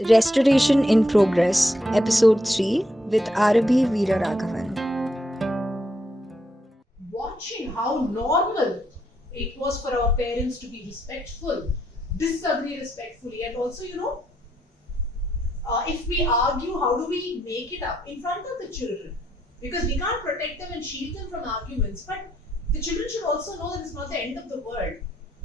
Restoration in Progress, Episode 3 with Aarabi Veeraraghavan. Watching how normal it was for our parents to be respectful, disagree respectfully, and also, if we argue, how do we make it up in front of the children? Because we can't protect them and shield them from arguments, but the children should also know that it's not the end of the world,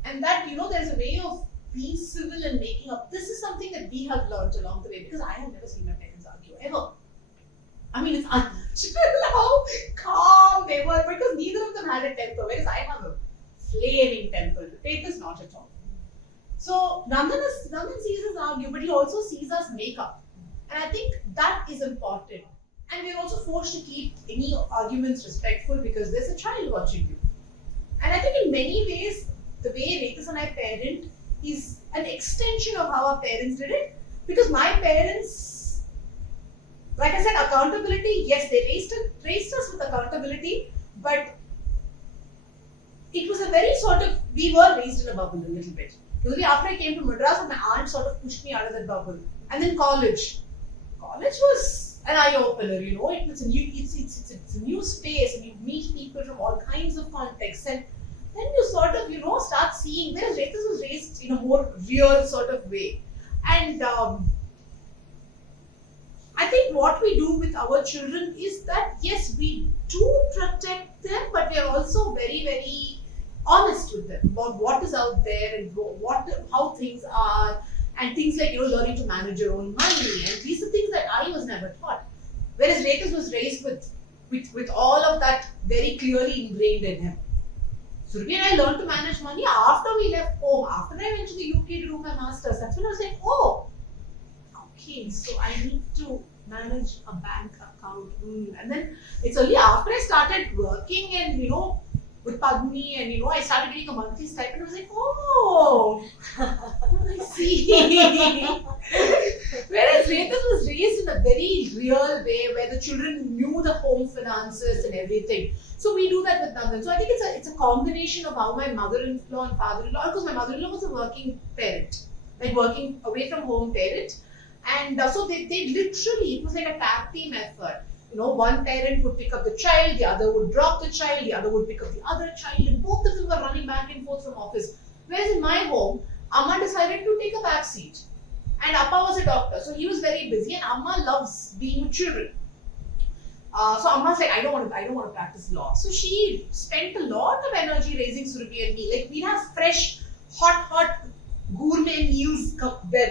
and that there's a way of being civil and making up. This is something that we have learned along the way because I have never seen my parents argue ever. I mean, it's unnatural how calm they were because neither of them had a temper, whereas I have a flaming temper. The paper's not at all. So Nandan sees us argue, but he also sees us make up. And I think that is important. And we're also forced to keep any arguments respectful because there's a child watching you. And I think in many ways, the way Rekas and I parent is an extension of how our parents did it. Because my parents, like I said, accountability, yes, they raised us with accountability, but it was a very we were raised in a bubble a little bit. Only after I came to Madras, my aunt sort of pushed me out of that bubble. And then college. College was an eye-opener, it's a new space and you meet people from all kinds of contexts. And then you sort of, start seeing, whereas Rekas was raised in a more real sort of way. And I think what we do with our children is that, yes, we do protect them, but we are also very, very honest with them about what is out there and how things are, and things like learning to manage your own money. And these are things that I was never taught. Whereas Rekas was raised with all of that very clearly ingrained in him. Surabhi and I learned to manage money after we left home. After I went to the UK to do my masters, that's when I was like, oh, okay, so I need to manage a bank account. And then it's only after I started working and, with Padmi and, I started getting a monthly stipend. I was like, oh, I see. Whereas Rekas was raised in a very real way where the children knew the home finances and everything. So we do that with Nandan. So I think it's a combination of how my mother-in-law and father-in-law, because my mother-in-law was a working parent, like working away from home parent. And so they literally, it was like a tag team effort. One parent would pick up the child, the other would drop the child, the other would pick up the other child, and both of them were running back and forth from office. Whereas in my home, Amma decided to take a back seat. And Appa was a doctor, so he was very busy, and Amma loves being with children. So Amma's like, I don't want to practice law. So she spent a lot of energy raising Surabhi and me. Like, we'd have fresh, hot gourmet meals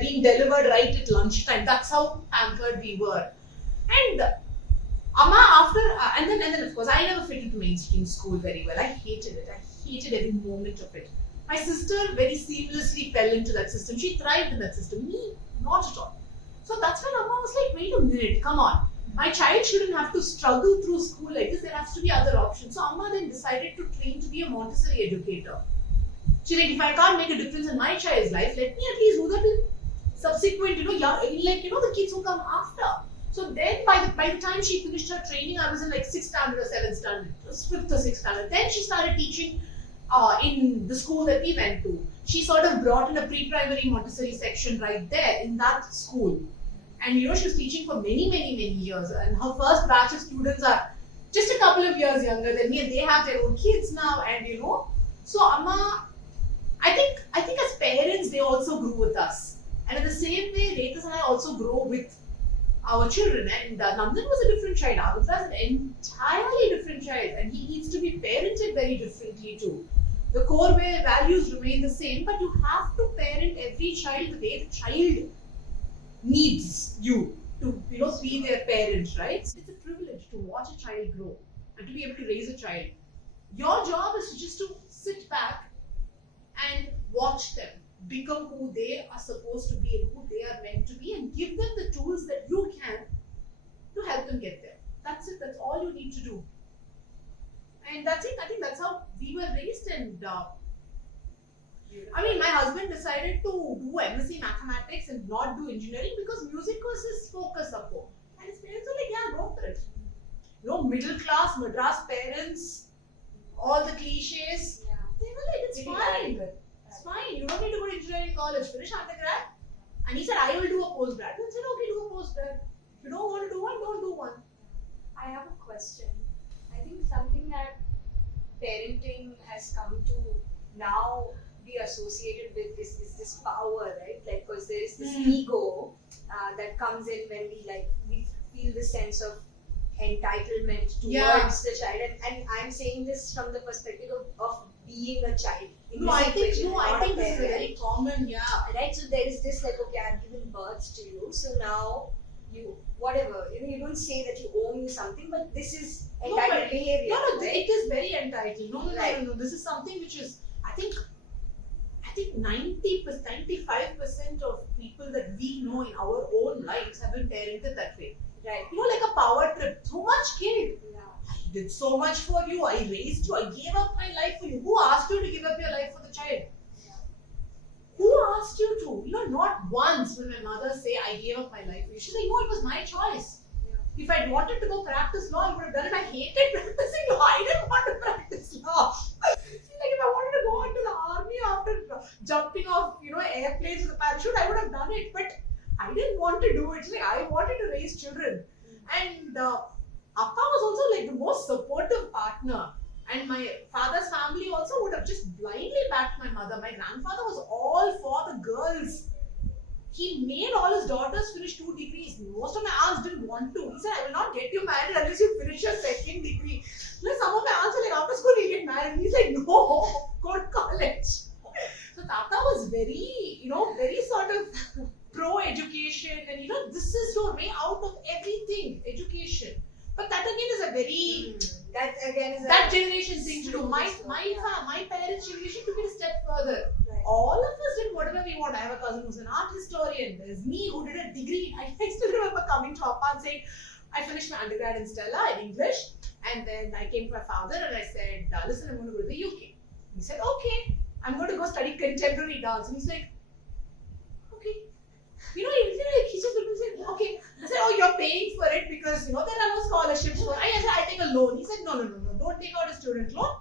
being delivered right at lunchtime. That's how pampered we were. And Amma and then of course I never fit into mainstream school very well. I hated it. I hated every moment of it. My sister very seamlessly fell into that system. She thrived in that system. Me, not at all. So that's when Amma was like, wait a minute, come on. My child shouldn't have to struggle through school like this. There has to be other options. So Amma then decided to train to be a Montessori educator. She's like, if I can't make a difference in my child's life, let me at least do that with subsequent, the kids who come after. So then by the time she finished her training, I was in like 6th standard or 7th standard, 5th or 6th standard. Then she started teaching in the school that we went to. She sort of brought in a pre-primary Montessori section right there in that school. And she was teaching for many, many, many years. And her first batch of students are just a couple of years younger than me, and they have their own kids now. And so Amma, I think as parents, they also grew with us. And in the same way, Rekas and I also grow with our children. And Nandan was a different child. Arudra is an entirely different child. And he needs to be parented very differently too. The core values remain the same, but you have to parent every child the way the child needs you to be their parents, right? It's a privilege to watch a child grow and to be able to raise a child. Your job is just to sit back and watch them become who they are supposed to be and who they are meant to be, and give them the tools that you can to help them get there. That's it. That's all you need to do. And that's it. I think that's how we were raised. And my husband decided to do MSc mathematics and not do engineering because music was his focus. And his parents were like, yeah, go for it. Middle class Madras parents, all the cliches. Yeah. They were like, it's fine. It's fine. You don't need to go to engineering college. Finish undergrad. And he said, I will do a postgrad. question. I think something that parenting has come to now be associated with is this power, right? Like, because there is this ego that comes in when we feel this sense of entitlement towards the child, and I'm saying this from the perspective of being a child. I think this is very common, right? So there is this, like, okay, I've given birth to you, so now you whatever, you don't say that you owe me something, but this is entitled behavior. No, it is very entitled. No. This is something which is, I think 90%, 95% of people that we know in our own lives have been parented that way. Right. Like a power trip. So much kid. Yeah. I did so much for you. I raised you. I gave up my life for you. Who asked you to give up your life for the child? Yeah. Who asked you to? Not once will my mother say, I gave up my life for you. She's like, no, it was my choice. Yeah. If I wanted to go practice law, I would have done it. I hated practicing law. I didn't want to practice law. She's like, if I wanted to go into the army after jumping off, airplanes with a parachute, I would have done it. But I didn't want to do it. Like, I wanted to raise children. And Appa was also like the most supportive partner. And my father's family also would have just blindly backed my mother. My grandfather was all for the girls. He made all his daughters finish 2 degrees. Most of my aunts didn't want to. He said, I will not get you married unless you finish your 2nd degree. Some of my aunts are like, after school you get married. And he's like, no, go to college. So Tata was very, very sort of pro-education, and this is your way out of everything, education. But that again is a very that generation thing to do. My parents' generation took it a step further. Right. All of us did whatever we want. I have a cousin who's an art historian. There's me who did a degree. I still remember coming to Appa and saying, I finished my undergrad in Stella in English, and then I came to my father and I said, listen, I'm going to go to the UK. He said, okay, I'm going to go study contemporary dance. And he's like, okay. He just looked and said, okay. I said, oh, you're paying for it because, there are no scholarships for it. I said, I'll take a loan. He said, no, don't take out a student loan.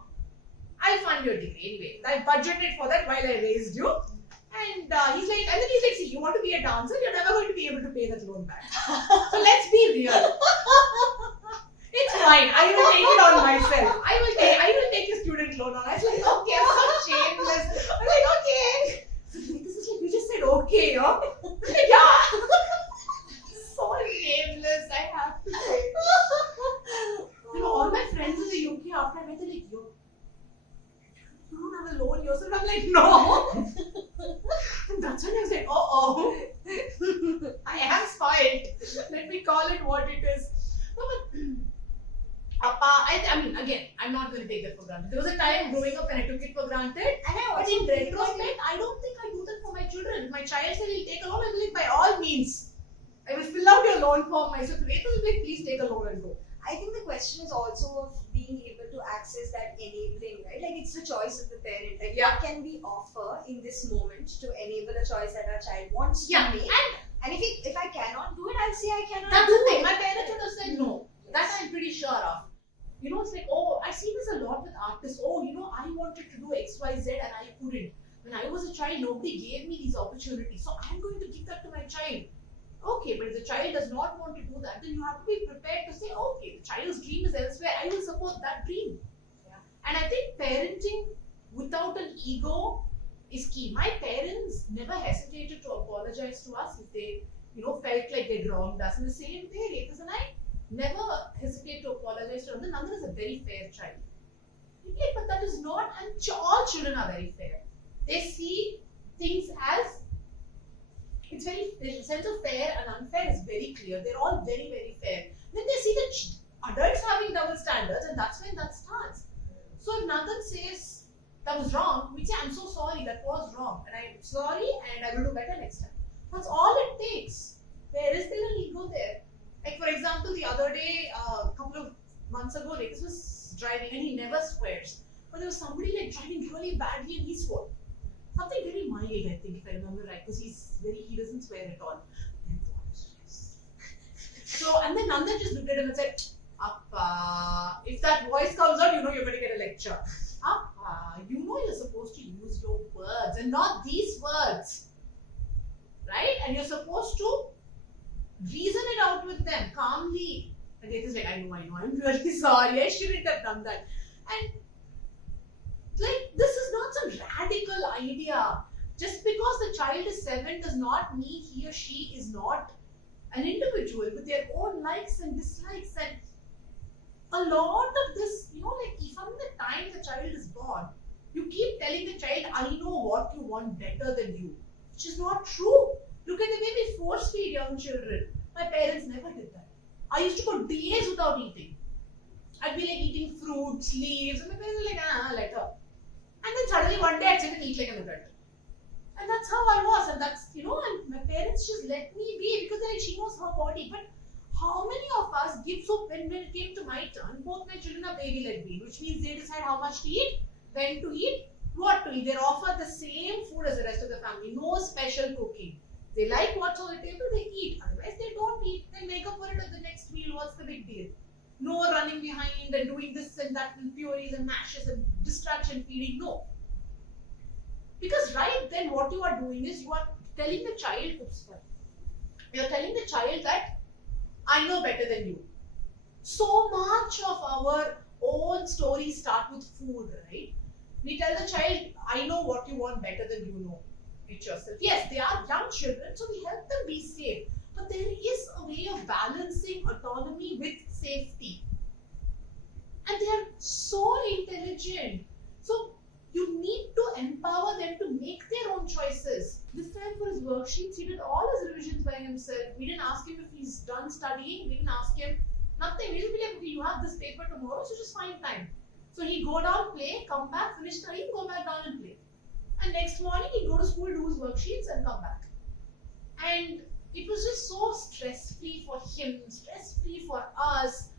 I'll fund your degree anyway. I budgeted for that while I raised you. And he's like, see, you want to be a dancer, you're never going to be able to pay that loan back. So let's be real. It's fine. I will take it on myself. I will take a student loan on. I was like, okay, I'm so shameless. I'm like, okay. This is like, you just said okay, huh? Yeah. So shameless, I have to say. All my friends in the UK after I met, they're like, yo, you don't have a loan yourself. I'm like, no. And that's when I was like, I am spoiled. Let me call it what it is. No, but I mean, again, I'm not going to take that for granted. There was a time growing up when I took it for granted. But in retrospect, I don't think I do that for my children. If my child said he'll take a loan, I will, like, by all means, I will fill out your loan form myself. Later, will be like, please take a loan and go. I think the question is also of being able to access that enabling, right? Like, it's the choice of the parent. Like, what can we offer in this moment to enable a choice that our child wants to make? And if I cannot do it, I'll say I cannot do it. That's the thing. My parents would have said no. That I'm pretty sure of. It's like, I see this a lot with artists. I wanted to do X, Y, Z and I couldn't. When I was a child, nobody gave me these opportunities. So I'm going to give that to my child. Okay, but if the child does not want to do that, then you have to be prepared to say, okay, the child's dream is elsewhere. I will support that dream. Yeah. And I think parenting without an ego is key. My parents never hesitated to apologize to us if they, felt like they'd wronged us. In the same way, Rekha and I never hesitate to apologize to Nandan. Nandan is a very fair child. Okay, but that is not, and all children are very fair. They see things as, the sense of fair and unfair is very clear. They're all very, very fair. Then they see the adults having double standards, and that's when that starts. So if Nandan says that was wrong, we say, I'm so sorry, that was wrong, and I'm sorry, and I will do better next time. That's all it takes. There is still an ego there. Like, for example, the other day, a couple of months ago, Rekha was driving and he never swears. But there was somebody like driving really badly and he swore. Something very mild, I think, if I remember right, because he doesn't swear at all. So, and then Nandan just looked at him and said, Appa, if that voice comes out, you're going to get a lecture. Appa, you're supposed to use your words and not these words. Right? And you're supposed to reason it out with them calmly. And it is like, I know, I'm really sorry, I shouldn't have done that. And like, this is not some radical idea. Just because the child is 7 does not mean he or she is not an individual with their own likes and dislikes. And a lot of this, like from the time the child is born, you keep telling the child, I know what you want better than you, which is not true. Look at the way we force feed young children. My parents never did that. I used to go days without eating. I'd be like eating fruits, leaves, and my parents were like, later. And then suddenly one day I'd sit and eat like an adult. And that's how I was. And that's, and my parents just let me be because like, she knows her body. But how many of us give, so when it came to my turn, both my children are baby-led being, which means they decide how much to eat, when to eat, what to eat. They're offered the same food as the rest of the family. No special cooking. They like what's on the table, they eat. Otherwise, they don't eat. They make up for it at the next meal. What's the big deal? No running behind and doing this and that and purees and mashes and distraction feeding. No. Because right then what you are doing is you are telling the child, you're telling the child that I know better than you. So much of our own stories start with food, right? We tell the child, I know what you want better than you know it yourself. Yes, they are young children, so we help them be safe. But there is a way of balancing autonomy with safety. And they are so intelligent. So you need to empower them to make their own choices. This time for his worksheets, he did all his revisions by himself. We didn't ask him if he's done studying. We didn't ask him nothing. We just be like, okay, you have this paper tomorrow, so just find time. So he'd go down, play, come back, finish studying, go back down and play. And next morning, he'd go to school, do his worksheets and come back. And it was just so stress-free for him, stress-free for us.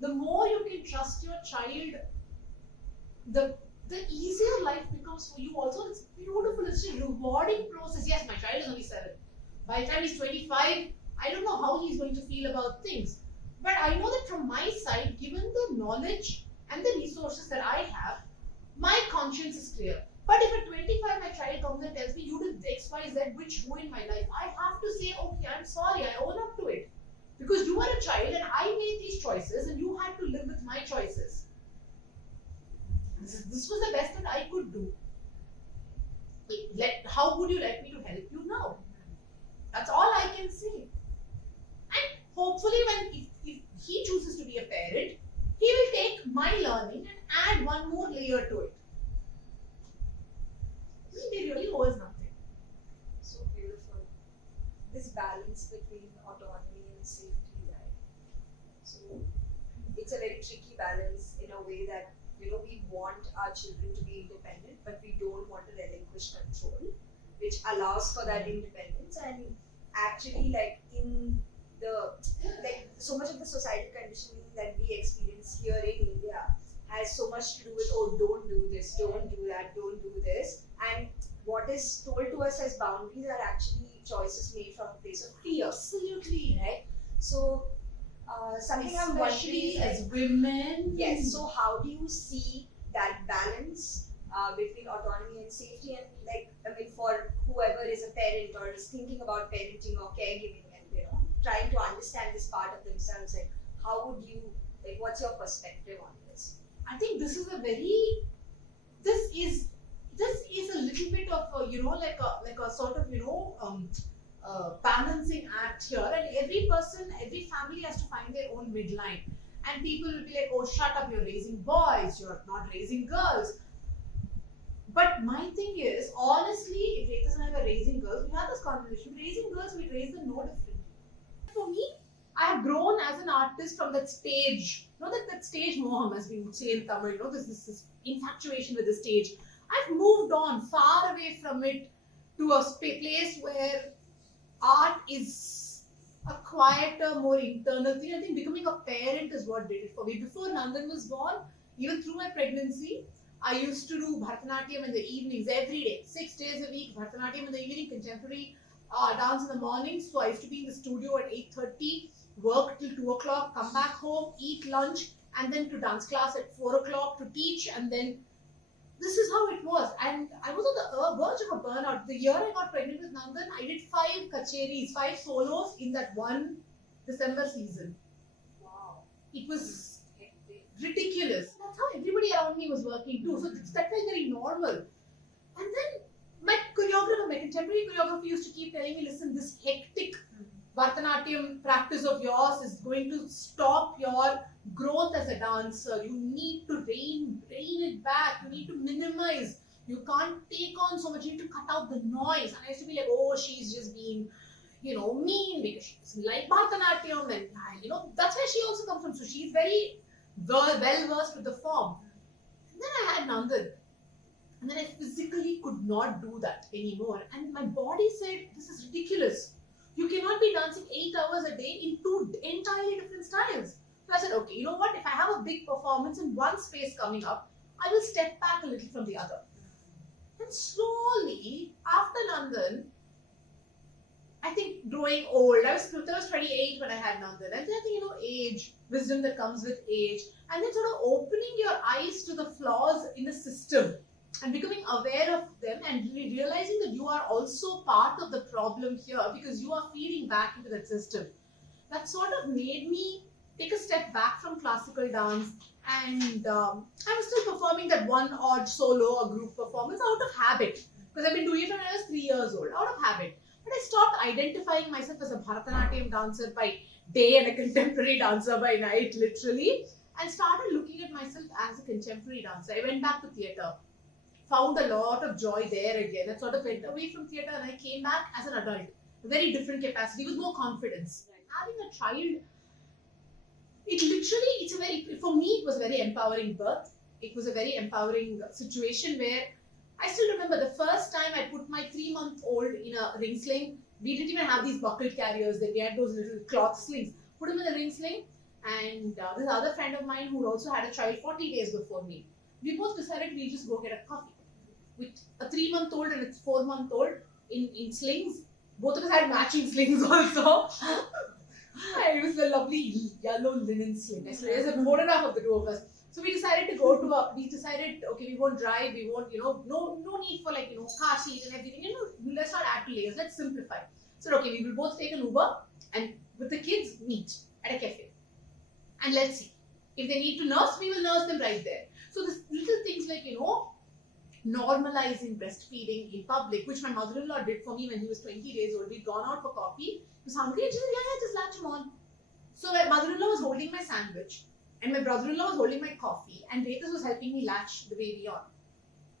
The more you can trust your child, the easier life becomes for you also. It's beautiful, it's a rewarding process. Yes, my child is only 7. By the time he's 25, I don't know how he's going to feel about things. But I know that from my side, given the knowledge and the resources that I have, my conscience is clear. But if at 25 my child comes and tells me you did X, Y, Z, which ruined my life, I have to say, okay, I'm sorry, I own up to it. Because you were a child and I made these choices and you had to live with my choices. This was the best that I could do. How would you like me to help you now? That's all I can say. And hopefully if he chooses to be a parent, he will take my learning and add one more layer to it. They really owe us nothing. So beautiful. This balance between autonomy and safety, right? So it's a very tricky balance in a way that we want our children to be independent, but we don't want to relinquish control, which allows for that independence. And actually, like in so much of the societal conditioning that we experience here in India has so much to do with, oh, don't do this, don't do that, don't do this. And what is told to us as boundaries are actually choices made from a place of fear. Absolutely. Right? So, something I'm especially wondering, as women. Yes. So, how do you see that balance between autonomy and safety? And for whoever is a parent or is thinking about parenting or caregiving, and trying to understand this part of themselves, like how would you, what's your perspective on this? I think this is this is a little bit of a sort of balancing act here, and every family has to find their own midline. And people will be like, oh, shut up, you're raising boys, you're not raising girls. But my thing is, honestly, if Rekha and I were raising girls, we had this conversation. Raising girls, we'd raise them no differently. For me, I have grown as an artist from that stage. That stage moham, as we would say in Tamil. This infatuation with the stage. I've moved on far away from it to a place where art is a quieter, more internal thing. I think becoming a parent is what did it for me. Before Nandan was born, even through my pregnancy, I used to do Bharatanatyam in the evenings every day, 6 days a week. Bharatanatyam in the evening, contemporary dance in the morning. So I used to be in the studio at 8:30, work till 2 o'clock, come back home, eat lunch, and then to dance class at 4 o'clock to teach. And then this is how it was. And I was on the verge of a burnout. The year I got pregnant with Nandan, I did 5 kacheris, 5 solos in that one December season. Wow. it was ridiculous. That's how everybody around me was working too. So that felt very normal. And then my choreographer, my contemporary choreographer used to keep telling me, listen, this hectic Bharatanatyam practice of yours is going to stop your growth as a dancer. You need to rein it back. You need to minimize. You can't take on so much. You need to cut out the noise. And I used to be like, oh, she's just being, mean because she doesn't like Bharatanatyam. And, that's where she also comes from. So she's very well versed with the form. And then I had Nandan. And then I physically could not do that anymore. And my body said, this is ridiculous. You cannot be dancing 8 hours a day in 2 entirely different styles. So I said, okay, you know what? If I have a big performance in one space coming up, I will step back a little from the other. And slowly, after Nandan, I think growing old, I was 28 when I had Nandan. And then I think, age, wisdom that comes with age, and then sort of opening your eyes to the flaws in the system and becoming aware of them and realizing that you are also part of the problem here because you are feeding back into that system. That sort of made me take a step back from classical dance, and I was still performing that one odd solo or group performance out of habit because I've been doing it when I was 3 years old, out of habit. But I stopped identifying myself as a Bharatanatyam dancer by day and a contemporary dancer by night, literally, and started looking at myself as a contemporary dancer. I went back to theatre, found a lot of joy there again. I sort of went away from theatre and I came back as an adult, a very different capacity with more confidence. Having a child, for me, it was a very empowering birth. It was a very empowering situation where I still remember the first time I put my 3-month-old in a ring sling. We didn't even have these buckle carriers, then we had those little cloth slings. Put him in a ring sling, and this other friend of mine who also had a child 40 days before me. We both decided we just go get a coffee. With a 3-month-old and a 4-month-old in slings. Both of us had matching slings also. And it was a lovely yellow linen sling. So there's a photograph of the two of us. So we decided to go okay, we won't drive, we won't, no need for car seat and everything. Let's not add to layers, let's simplify. So okay, we will both take an Uber and with the kids meet at a cafe. And let's see. If they need to nurse, we will nurse them right there. So this little things like, normalizing breastfeeding in public, which my mother-in-law did for me when he was 20 days old. We'd gone out for coffee. He was hungry and she said, yeah, just latch him on. So my mother-in-law was holding my sandwich and my brother-in-law was holding my coffee and Vetus was helping me latch the baby on.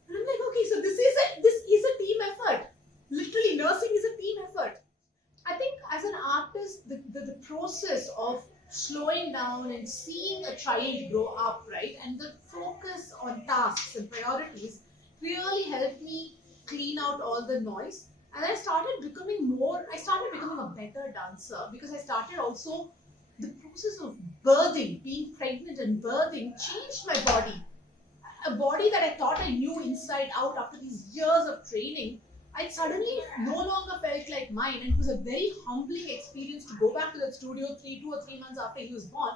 And I'm like, okay, so this is a team effort. Literally, nursing is a team effort. I think as an artist, the process of slowing down and seeing a child grow up, right, and the focus on tasks and priorities really helped me clean out all the noise. And I started becoming a better dancer because I started also the process of birthing, being pregnant and birthing changed my body. A body that I thought I knew inside out after these years of training, I suddenly no longer felt like mine, and it was a very humbling experience to go back to that studio 2 or 3 months after he was born.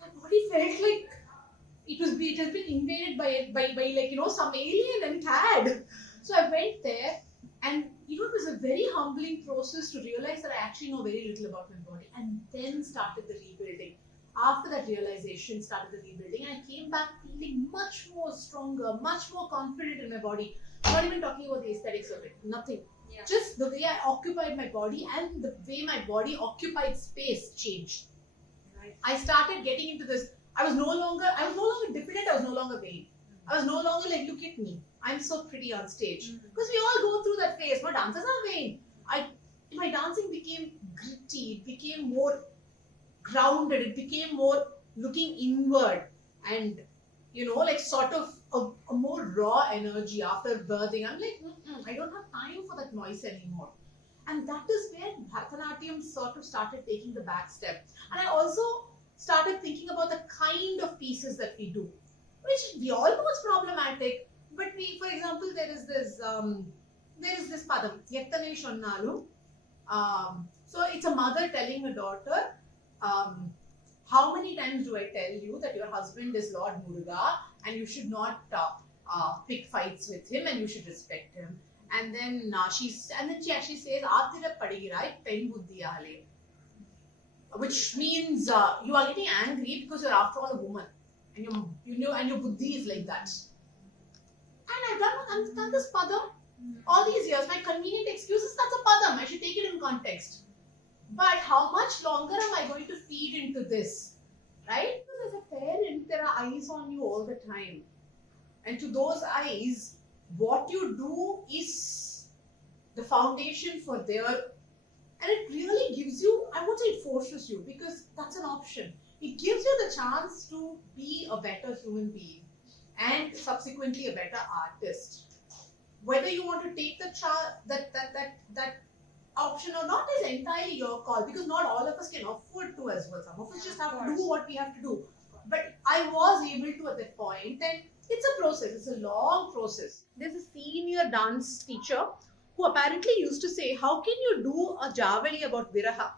My body felt like it has been invaded by some alien and tad. So I went there, and it was a very humbling process to realize that I actually know very little about my body, and then started the rebuilding. After that realization, started the rebuilding, and I came back feeling much more stronger, much more confident in my body. I'm not even talking about the aesthetics of it, nothing. Yeah. Just the way I occupied my body and the way my body occupied space changed. Right. I started getting into this. I was no longer diffident, I was no longer vain. I was no longer like, look at me, I'm so pretty on stage. Because we all go through that phase. My dancers are vain. My dancing became gritty, it became more grounded, it became more looking inward and sort of a more raw energy after birthing. I'm like, I don't have time for that noise anymore. And that is where Bharatanatyam sort of started taking the back step. And I also started thinking about the kind of pieces that we do, which we all know is problematic. But for example, there is this padam, Yettane Shonnalu. So it's a mother telling a daughter, how many times do I tell you that your husband is Lord Muruga and you should not pick fights with him and you should respect him? And then she actually says, "Aatira padigirai pen buddhiya hale." which means you are getting angry because you're after all a woman, and your buddhi is like that. And I've done this padam all these years. My convenient excuses, that's a padam. I should take it in context. But how much longer am I going to feed into this? Right? Because as a parent, there are eyes on you all the time. And to those eyes, what you do is the foundation for their... And it really gives you, I won't say it forces you, because that's an option. It gives you the chance to be a better human being and subsequently a better artist. Whether you want to take that option or not is entirely your call, because not all of us can afford to as well. Some of us just have to do what we have to do. But I was able to at that point, and it's a process, it's a long process. There's a senior dance teacher who apparently used to say, how can you do a javali about viraha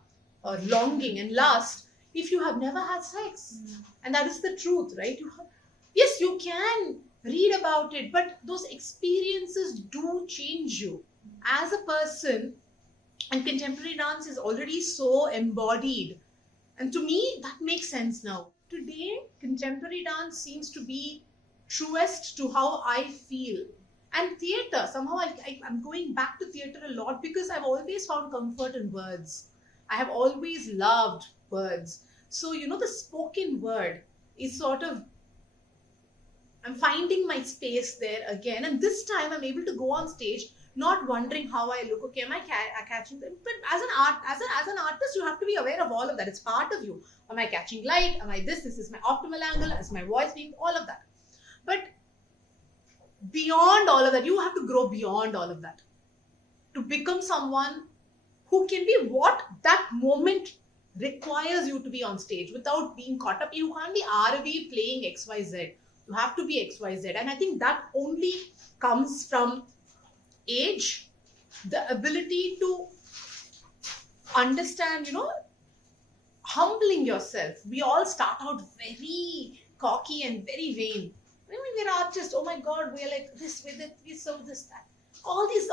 or longing and lust if you have never had sex? And that is the truth, right? Yes, you can read about it, but those experiences do change you as a person. And contemporary dance is already so embodied. And to me, that makes sense now. Today, contemporary dance seems to be truest to how I feel. And theatre, somehow I'm going back to theatre a lot because I've always found comfort in words. I have always loved words. So, the spoken word is sort of, I'm finding my space there again. And this time I'm able to go on stage not wondering how I look. Okay, am I catching them? But as an artist, you have to be aware of all of that. It's part of you. Am I catching light? Am I this? This is my optimal angle. Is my voice being all of that? But beyond all of that, you have to grow beyond all of that to become someone who can be what that moment requires you to be on stage without being caught up. You can't be Aarabi playing XYZ. You have to be XYZ. And I think that only comes from age, the ability to understand, humbling yourself. We all start out very cocky and very vain. When we're artists, oh my God, we're like this, we're so this, that. All these,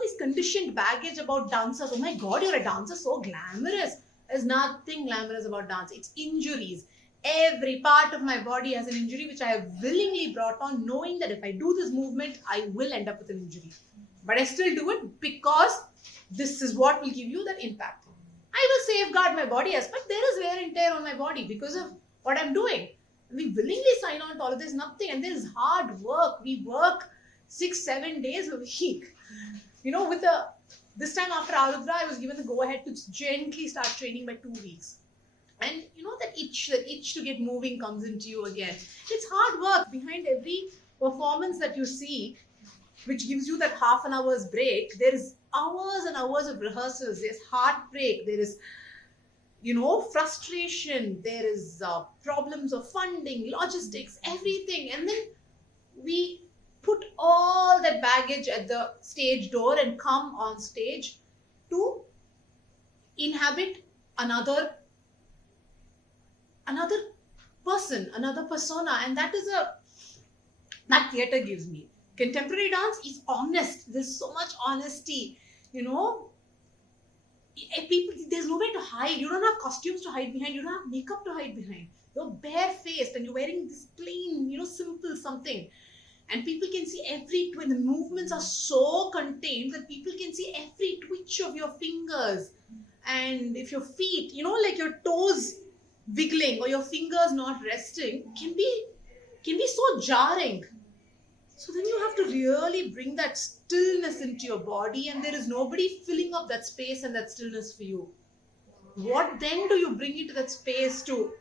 these conditioned baggage about dancers. Oh my God, you're a dancer, so glamorous. There's nothing glamorous about dance. It's injuries. Every part of my body has an injury which I have willingly brought on, knowing that if I do this movement, I will end up with an injury. But I still do it because this is what will give you that impact. I will safeguard my body but there is wear and tear on my body because of what I'm doing. We willingly sign on to all of this, nothing. And there's hard work. We work 6-7 days a week. This time after Arudra, I was given the go-ahead to gently start training by 2 weeks. And that itch to get moving comes into you again. It's hard work. Behind every performance that you see, which gives you that half an hour's break, there is hours and hours of rehearsals. There's heartbreak. There is, frustration. There is problems of funding, logistics, everything. And then we put all that baggage at the stage door and come on stage to inhabit another person, another persona. And that theatre gives me. Contemporary dance is honest. There's so much honesty. People, there's nowhere to hide. You don't have costumes to hide behind. You don't have makeup to hide behind. You're barefaced and you're wearing this plain, simple something. And people can see every twitch. The movements are so contained that people can see every twitch of your fingers. And if your feet, like your toes wiggling or your fingers not resting, can be so jarring. So then you have to really bring that stillness into your body, and there is nobody filling up that space and that stillness for you. What then do you bring into that space to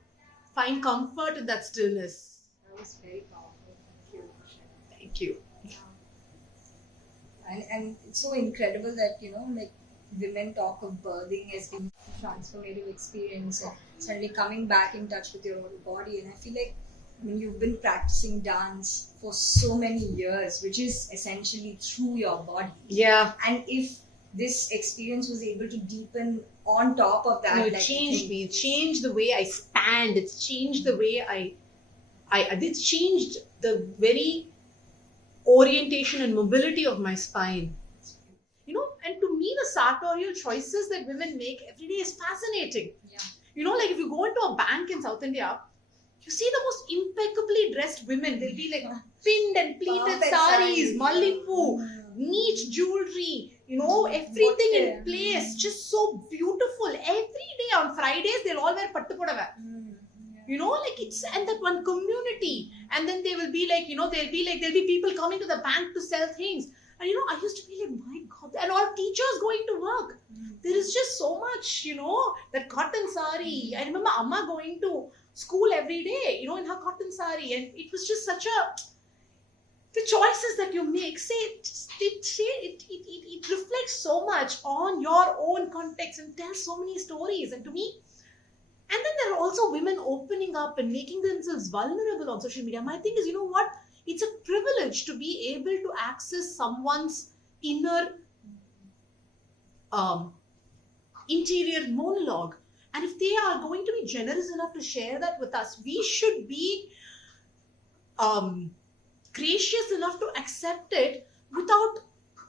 find comfort in that stillness? That was very powerful. Thank you. And it's so incredible that, women talk of birthing as being a transformative experience and suddenly coming back in touch with your own body. And I feel like, you've been practicing dance for so many years, which is essentially through your body. Yeah. And if this experience was able to deepen on top of that, it changed me. It changed the way I stand. It's changed the way it's changed the very orientation and mobility of my spine. And to me, the sartorial choices that women make every day is fascinating. Yeah. You know, like if you go into a bank in South India, you see the most impeccably dressed women. They'll be like pinned and pleated saris, mallipu, neat jewelry, you know, everything in place, just so beautiful. Every day on Fridays, they'll all wear pattu podava. You know, like it's, and that one community. And then they will be like, you know, there'll be people coming to the bank to sell things. And you know, I used to be like, my God, and all teachers going to work. There is just so much, you know, that cotton sari. I remember Amma going to school every day, you know, in her cotton sari. And it was just such a, the choices that you make, it reflects so much on your own context and tells so many stories. And to me, and then there are also women opening up and making themselves vulnerable on social media. My thing is, you know what? It's a privilege to be able to access someone's inner interior monologue. And if they are going to be generous enough to share that with us, we should be gracious enough to accept it without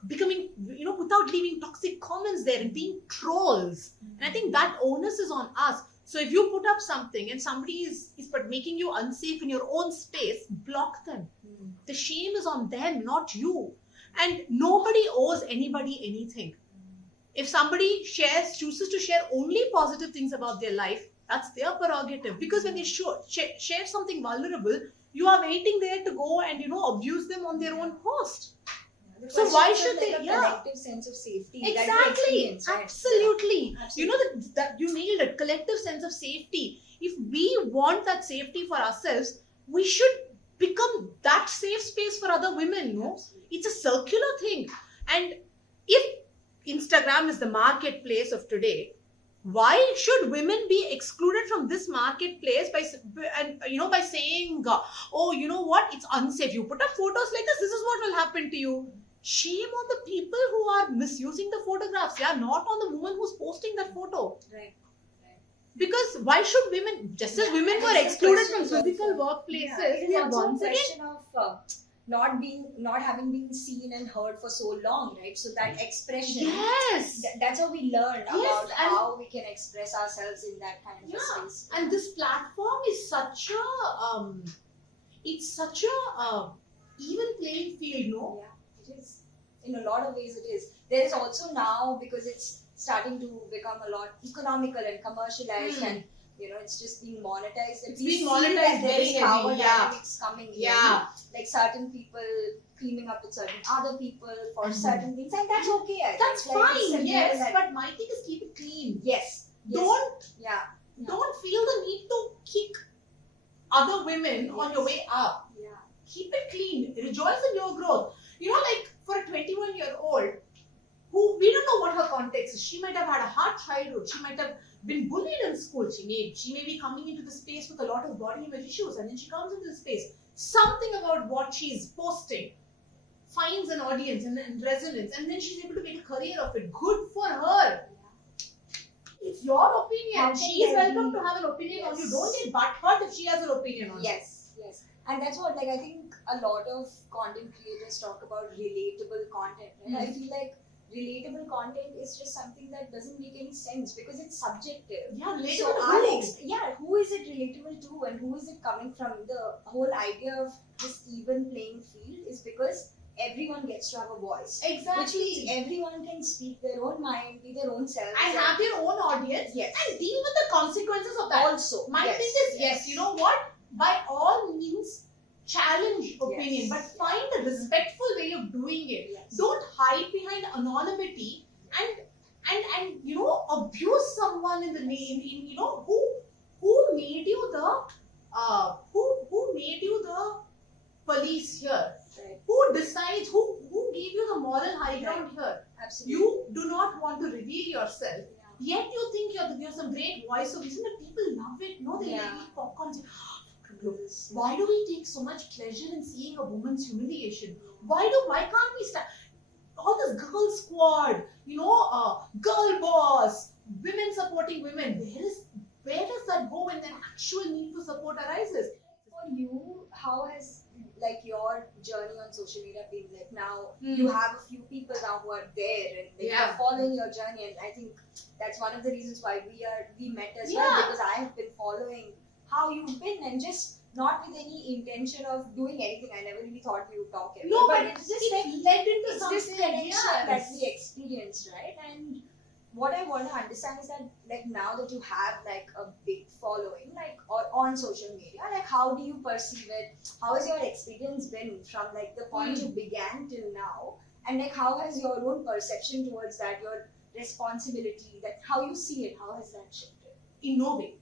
becoming, you know, without leaving toxic comments there and being trolls. And I think that onus is on us. So if you put up something and somebody is making you unsafe in your own space, block them. The shame is on them, not you. And nobody owes anybody anything. If somebody chooses to share only positive things about their life, that's their prerogative. Because when they share something vulnerable, you are waiting there to go and, you know, abuse them on their own post. So why should they? A collective sense of safety. Exactly. Right? Absolutely. You know that you nailed it. Collective sense of safety. If we want that safety for ourselves, we should become that safe space for other women. No, it's a circular thing. And if Instagram is the marketplace of today, why should women be excluded from this marketplace by saying, oh, you know what, it's unsafe. You put up photos like this is what will happen to you. Shame on the people who are misusing the photographs. Yeah, not on the woman who's posting that photo. Right. Because why should women, just as women were excluded from physical workplaces, it is also a question of not having been seen and heard for so long, right? So that expression, yes, that's how we learn about how we can express ourselves in that kind of a space. And this platform is such a even playing field, no? Yeah, it is. In a lot of ways, it is. There is also now, because it's starting to become a lot economical and commercialized, and you know, it's just being monetized. It's being monetized very heavy. Power dynamics coming in. Yeah. Like certain people teaming up with certain other people for certain things, and that's okay. That's fine. Yes, but my thing is keep it clean. Yes. Don't feel the need to kick other women on your way up. Yeah. Keep it clean. Rejoice in your growth. You know, like for a 21-year-old who, we don't know what her context is. She might have had a hard childhood. She might have been bullied in school. She may be coming into the space with a lot of body image issues, and then she comes into the space. Something about what she's posting finds an audience and resonance, and then she's able to make a career of it. Good for her. It's your opinion. She is welcome to have an opinion on you. Don't get butthurt if she has an opinion on you. Yes. And that's what, like, I think a lot of content creators talk about relatable content. And I feel like relatable content is just something that doesn't make any sense because it's subjective. Yeah, relatable so to who is it relatable to and who is it coming from? The whole idea of this even playing field is because everyone gets to have a voice. Exactly. Which means everyone can speak their own mind, be their own self. And have their own audience. Yes. And deal with the consequences of that. Also. My thing is, yes, you know what? By all means, challenge opinion, but find a respectful way of doing it. Yes. Don't hide behind anonymity and you know, abuse someone in the name. You know, who made you the who made you the police here? Right. Who decides? Who gave you the moral high ground here? Absolutely. You do not want to reveal yourself. Yet you think you're some great voice of reason, but people love it. No, they like eat popcorn. Why do we take so much pleasure in seeing a woman's humiliation? Why can't we start all this girl squad, you know, girl boss, women supporting women? Where does that go when an actual need for support arises? For you, how has like your journey on social media been? Like now you have a few people now who are there and they are following your journey, and I think that's one of the reasons why we met as well, because following how you've been, and just not with any intention of doing anything. I never really thought we would talk ever. No, but it's just it led into it's something. this connection Yes. that we experienced, right? And what I want to understand is that, like, now that you have like a big following, like, or on social media, like, how do you perceive it? How has your experience been from like the point you began till now? And like, how has your own perception towards that, your responsibility, that how you see it, how has that shifted? In no way.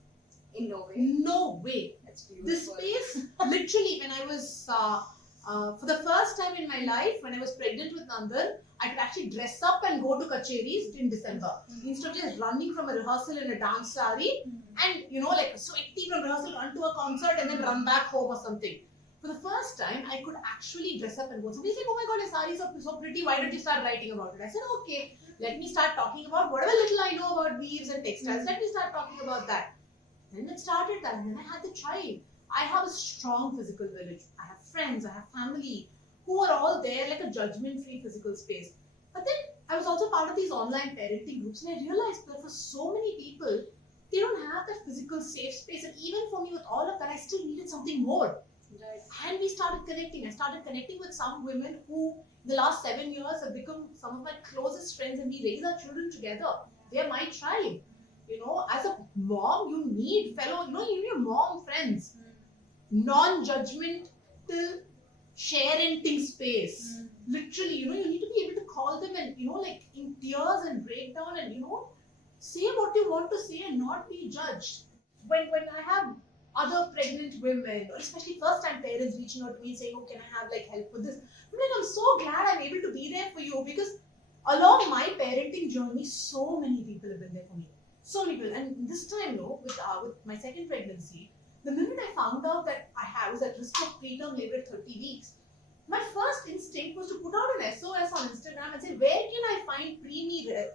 In no way. No way. That's beautiful. This space, literally, when I was, for the first time in my life, when I was pregnant with Nandan, I could actually dress up and go to kacheris in December. Instead of just running from a rehearsal in a dance sari and, like sweaty from rehearsal, run to a concert and then run back home or something. For the first time, I could actually dress up and go. Somebody said, oh my god, your sari is so pretty, why don't you start writing about it? I said, okay, let me start talking about whatever little I know about weaves and textiles. Let me start talking about that. And then it started that, and then I had the tribe. I have a strong physical village. I have friends, I have family who are all there, like a judgment-free physical space. But then I was also part of these online parenting groups, and I realized that for so many people, they don't have that physical safe space. And even for me, with all of that, I still needed something more. Right. And we started connecting. I started connecting with some women who, in the last 7 years, have become some of my closest friends, and we raise our children together. They are my tribe. As a mom, you need you need mom friends. Non-judgmental, sharing space. Literally, you need to be able to call them and, like in tears and break down and, say what you want to say and not be judged. When I have other pregnant women, or especially first-time parents reaching out to me saying, oh, can I have like help with this? I'm like, I'm so glad I'm able to be there for you, because along my parenting journey, so many people have been there for me. So many people. And this time, with my second pregnancy, the minute I found out that I was at risk of preterm labor at 30 weeks, my first instinct was to put out an SOS on Instagram and say, where can I find preemie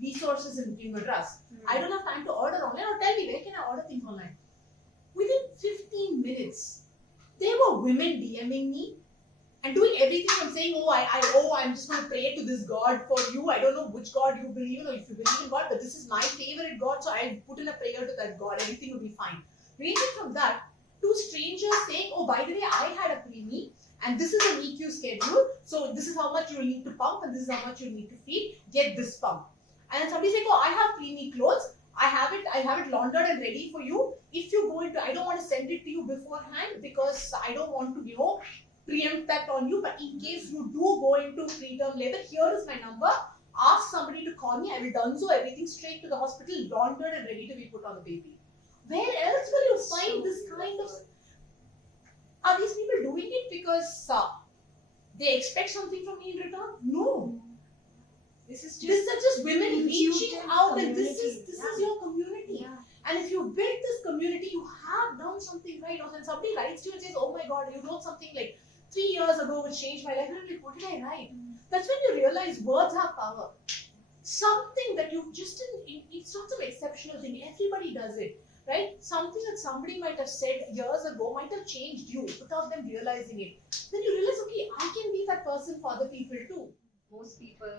resources in Madras? I don't have time to order online, or tell me, where can I order things online? Within 15 minutes, there were women DMing me and doing everything from saying, I'm just going to pray to this God for you. I don't know which God you believe in, or if you believe in God, but this is my favorite God, so I'll put in a prayer to that God. Everything will be fine. Ranging from that to strangers saying, oh, by the way, I had a preemie, and this is an EQ schedule, so this is how much you'll need to pump, and this is how much you'll need to feed. Get this pump. And then somebody saying, oh, I have preemie clothes. I have it laundered and ready for you. If you go into, I don't want to send it to you beforehand because I don't want to, preempt that on you. But in case you do go into preterm labor, here is my number. Ask somebody to call me. I will dunzo everything straight to the hospital, laundered and ready to be put on the baby. Where else will you find this kind of? Are these people doing it because they expect something from me in return? No. This is just women reaching out, and this is your community. Yeah. And if you build this community, you have done something right. Or when somebody writes to you and says, oh my God, you wrote something like 3 years ago which changed my life, and what did I write? That's when you realize words have power. Something that you just didn't, it's not some exceptional thing. Everybody does it, right? Something that somebody might have said years ago might have changed you without them realizing it. Then you realize, okay, I can be that person for other people too. Most people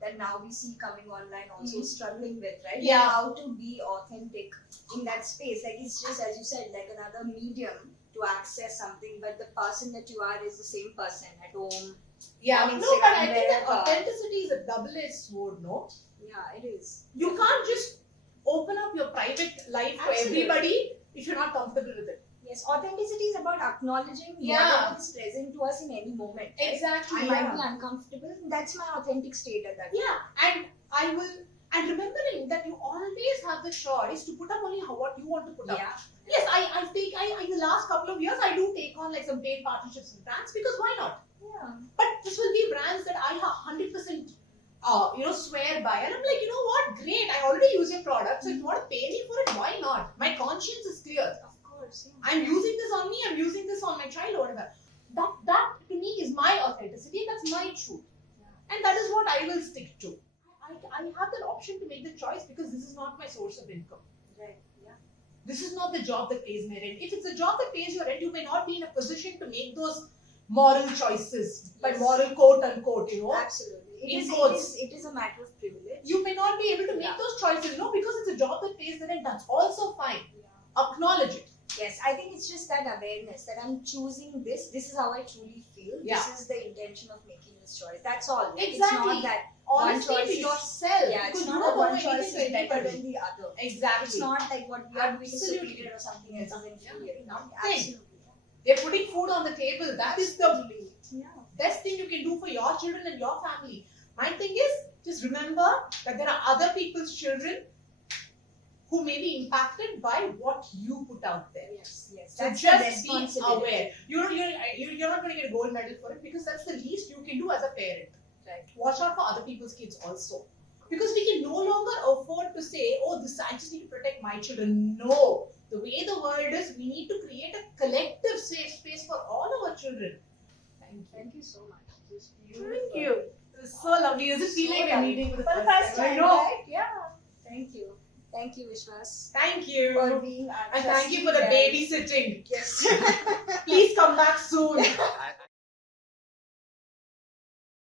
that now we see coming online also struggling with, right? Yeah. Like how to be authentic in that space. Like, it's just, as you said, like another medium to access something, but the person that you are is the same person at home. Yeah, on no, Instagram, but I think that wherever. authenticity is a double-edged sword, no? Yeah, it is. You can't just open up your private life to Absolutely. everybody if you're not comfortable with it. Yes, authenticity is about acknowledging Yeah. what is present to us in any moment. Right? Exactly. I might be uncomfortable. That's my authentic state at that time. Yeah, and remembering that you always have the choice to put up only what you want to put up. Yeah. Yes, I in the last couple of years, I do take on like some paid partnerships with brands, because why not? Yeah. But this will be brands that I 100% swear by. And I'm like, you know what? Great. I already use your product. So if you want to pay me for it, why not? My conscience is clear. Of course. Yeah. I'm using this on me. I'm using this on my child or whatever. That to me is my authenticity. That's my truth. Yeah. And that is what I will stick to. I have that option to make the choice, because this is not my source of income. Right. Yeah. This is not the job that pays my rent. If it's a job that pays your rent, you may not be in a position to make those moral choices, by Yes. moral quote unquote, Absolutely. It is a matter of privilege. You may not be able to make Yeah. those choices, because it's a job that pays the rent. That's also fine. Yeah. acknowledge it. Yes, I think it's just that awareness that I'm choosing this. This is how I truly feel. Yeah. This is the intention of making this choice. That's all. Like, Exactly. It's not that Honesty one choice to is- yourself. yeah, it's because not you that don't one know choice anything is better anybody. than the other. Exactly. It's not like what we are doing is Absolutely. superior or something else is inferior. No, Nothing. absolutely. They're putting food on the table. That is the Yeah. best thing you can do for your children and your family. My thing is, just remember that there are other people's children who may be impacted by what you put out there. Yes, yes. So That's just the be responsibility. aware. You're not going to get a gold medal for it because that's the least you can do as a parent. Right. Watch out for other people's kids also. Because we can no longer afford to say, oh, I just need to protect my children. No. The way the world is, we need to create a collective safe space for all our children. Thank you. Thank you so much. It was beautiful. Thank you. It was so lovely. Does it feel like we're meeting for the first time? I know. Right? Yeah. Thank you. Thank you, Vishwas. Thank you. For being our And thank you for the trusty guide. babysitting. Yes. Please come back soon.